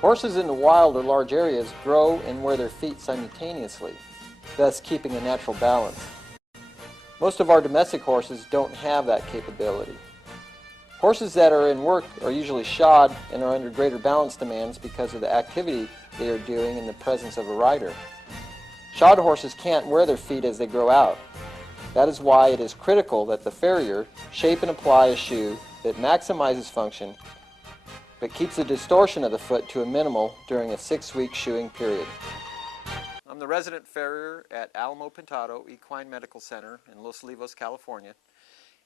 Horses in the wild or large areas grow and wear their feet simultaneously, thus keeping a natural balance. Most of our domestic horses don't have that capability. Horses that are in work are usually shod and are under greater balance demands because of the activity they are doing in the presence of a rider. Shod horses can't wear their feet as they grow out. That is why it is critical that the farrier shape and apply a shoe that maximizes function but keeps the distortion of the foot to a minimal during a 6-week shoeing period. I'm the resident farrier at Alamo Pintado Equine Medical Center in Los Olivos, California,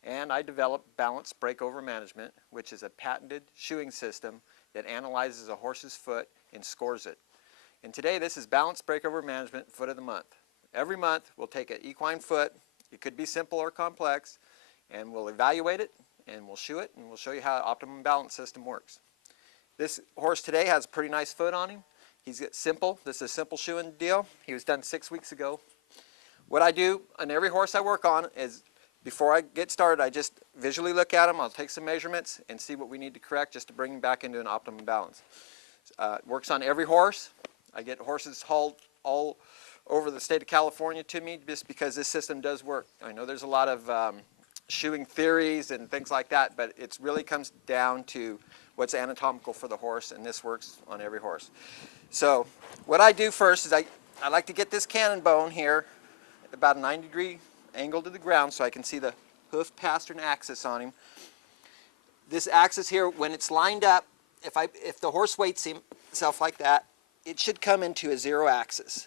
and I developed Balanced Breakover Management, which is a patented shoeing system that analyzes a horse's foot and scores it. And today this is Balanced Breakover Management Foot of the Month. Every month we'll take an equine foot, it could be simple or complex, and we'll evaluate it and we'll shoe it and we'll show you how an optimum balance system works. This horse today has a pretty nice foot on him. He's simple. This is a simple shoeing deal. He was done 6 weeks ago. What I do on every horse I work on is before I get started, I just visually look at him. I'll take some measurements and see what we need to correct just to bring him back into an optimum balance. It works on every horse. I get horses hauled all over the state of California to me just because this system does work. I know there's a lot of shoeing theories and things like that, but it really comes down to what's anatomical for the horse, and this works on every horse. So what I do first is I like to get this cannon bone here at about a 90-degree angle to the ground so I can see the hoof pastern axis on him. This axis here, when it's lined up, if the horse weights himself like that, it should come into a zero axis.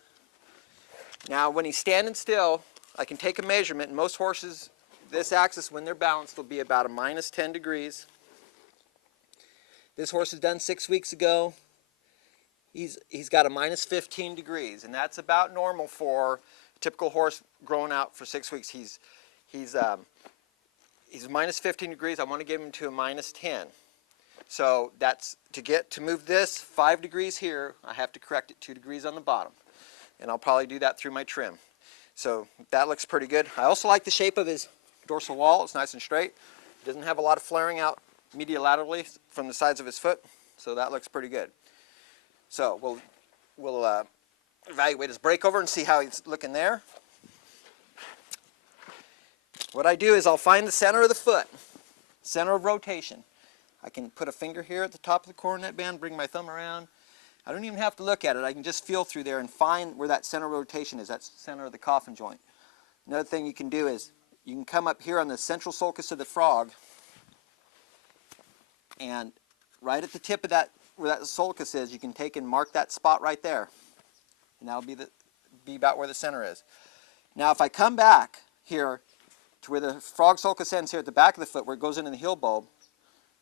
Now when he's standing still, I can take a measurement, and most horses, this axis when they're balanced will be about a minus 10 degrees. This horse is done 6 weeks ago. He's got a minus 15 degrees, and that's about normal for a typical horse growing out for 6 weeks. He's minus 15 degrees. I want to get him to a minus 10. So that's to move this 5 degrees here, I have to correct it 2 degrees on the bottom, and I'll probably do that through my trim. So that looks pretty good. I also like the shape of his dorsal wall. It's nice and straight. He doesn't have a lot of flaring out medialaterally from the sides of his foot, so that looks pretty good. So we'll evaluate his breakover and see how he's looking there. What I do is I'll find the center of the foot, center of rotation. I can put a finger here at the top of the coronet band, bring my thumb around. I don't even have to look at it. I can just feel through there and find where that center of rotation is. That's the center of the coffin joint. Another thing you can do is you can come up here on the central sulcus of the frog, and right at the tip of that, where that sulcus is, you can take and mark that spot right there. And that'll be about where the center is. Now if I come back here to where the frog sulcus ends here at the back of the foot, where it goes into the heel bulb,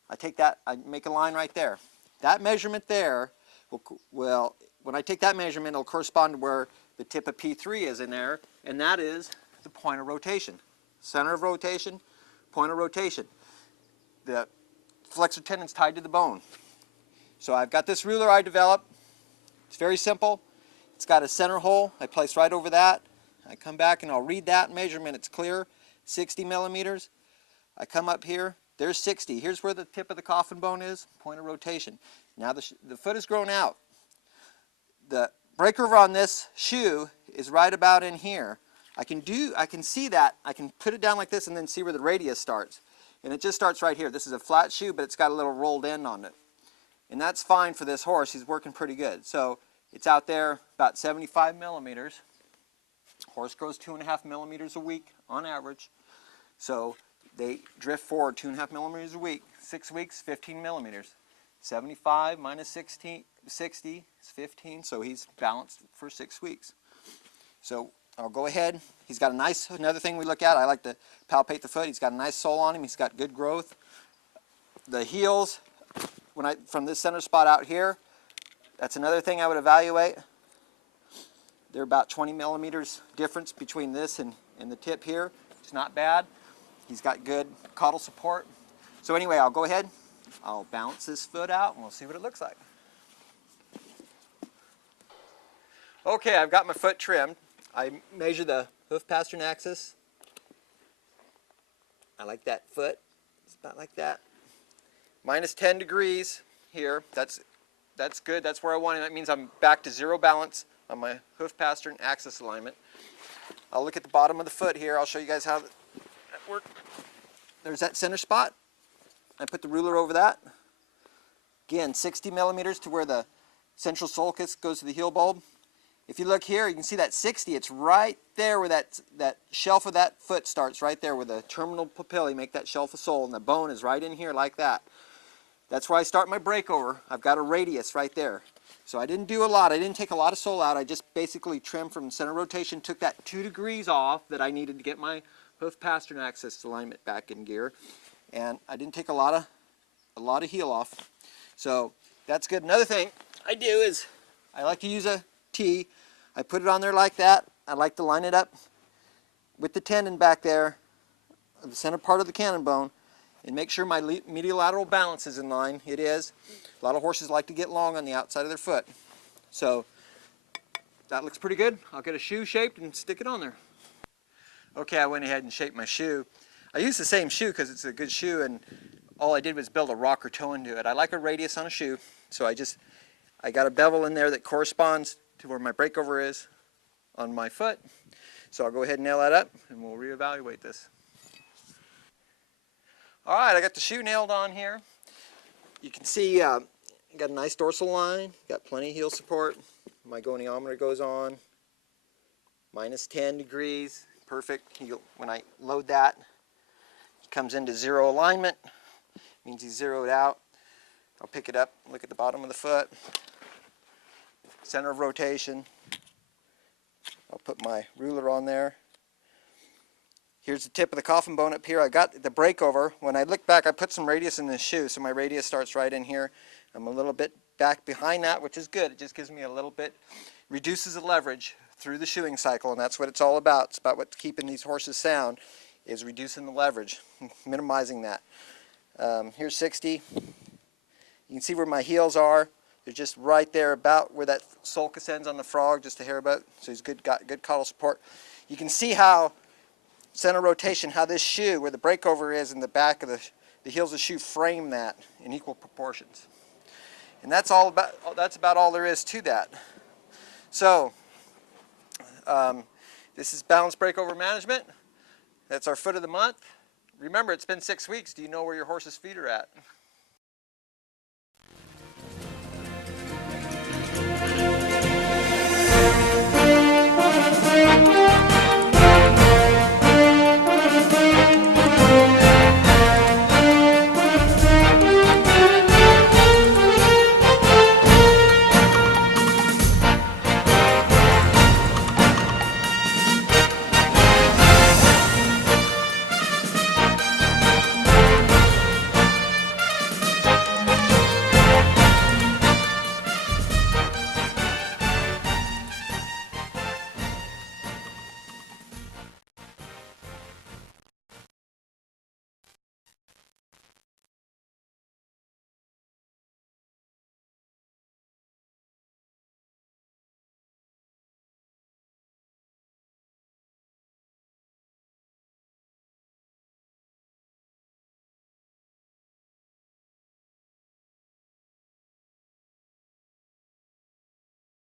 I take that, I make a line right there. That measurement there, when I take that measurement, it'll correspond to where the tip of P3 is in there, and that is the point of rotation. Center of rotation, point of rotation. The flexor tendon's tied to the bone. So I've got this ruler I developed. It's very simple. It's got a center hole I place right over that. I come back and I'll read that measurement. It's clear, 60 millimeters. I come up here, there's 60. Here's where the tip of the coffin bone is, point of rotation. Now the foot is grown out. The breakover on this shoe is right about in here. I can see that. I can put it down like this and then see where the radius starts. And it just starts right here. This is a flat shoe, but it's got a little rolled end on it. And that's fine for this horse. He's working pretty good. So it's out there about 75 millimeters. Horse grows 2.5 millimeters a week on average. So they drift forward 2.5 millimeters a week. 6 weeks, 15 millimeters. 75 minus 60 is 15. So he's balanced for 6 weeks. So I'll go ahead. He's got another thing we look at, I like to palpate the foot. He's got a nice sole on him. He's got good growth. The heels, from this center spot out here, that's another thing I would evaluate. They're about 20 millimeters difference between this and the tip here. It's not bad. He's got good caudal support. So anyway, I'll go ahead. I'll balance this foot out and we'll see what it looks like. Okay, I've got my foot trimmed. I measure the hoof pastern axis. I like that foot. It's about like that. Minus 10 degrees here. That's that's good. That's where I want it. That means I'm back to zero balance on my hoof pasture and axis alignment. I'll look at the bottom of the foot here. I'll show you guys how that works. There's that center spot. I put the ruler over that. Again, 60 millimeters to where the central sulcus goes to the heel bulb. If you look here, you can see that 60. It's right there where that shelf of that foot starts, right there where the terminal papillae make that shelf of sole, and the bone is right in here like that. That's where I start my breakover. I've got a radius right there. So I didn't do a lot. I didn't take a lot of sole out. I just basically trimmed from center rotation, took that 2 degrees off that I needed to get my hoof pasture and axis alignment back in gear. And I didn't take a lot of heel off. So that's good. Another thing I do is I like to use a T. I put it on there like that. I like to line it up with the tendon back there, the center part of the cannon bone, and make sure my medial lateral balance is in line. It is. A lot of horses like to get long on the outside of their foot. So that looks pretty good. I'll get a shoe shaped and stick it on there. Okay, I went ahead and shaped my shoe. I used the same shoe because it's a good shoe, and all I did was build a rocker toe into it. I like a radius on a shoe, so I got a bevel in there that corresponds to where my breakover is on my foot. So I'll go ahead and nail that up, and we'll reevaluate this. All right, I got the shoe nailed on here. You can see I got a nice dorsal line, got plenty of heel support. My goniometer goes on, minus 10 degrees, perfect. When I load that, it comes into zero alignment, means he's zeroed out. I'll pick it up, look at the bottom of the foot, center of rotation. I'll put my ruler on there. Here's the tip of the coffin bone up here. I got the breakover. When I look back, I put some radius in this shoe, so my radius starts right in here. I'm a little bit back behind that, which is good. It just gives me a little bit, reduces the leverage through the shoeing cycle, and that's what it's all about. It's about what's keeping these horses sound, is reducing the leverage, minimizing that. Here's 60. You can see where my heels are. They're just right there about where that sulcus ends on the frog, just a hair about. So he's got good caudal support. You can see how center rotation, how this shoe, where the breakover is in the back of the heels of the shoe, frame that in equal proportions. And that's about all there is to that. So this is balanced breakover management. That's our foot of the month. Remember, it's been 6 weeks. Do you know where your horse's feet are at?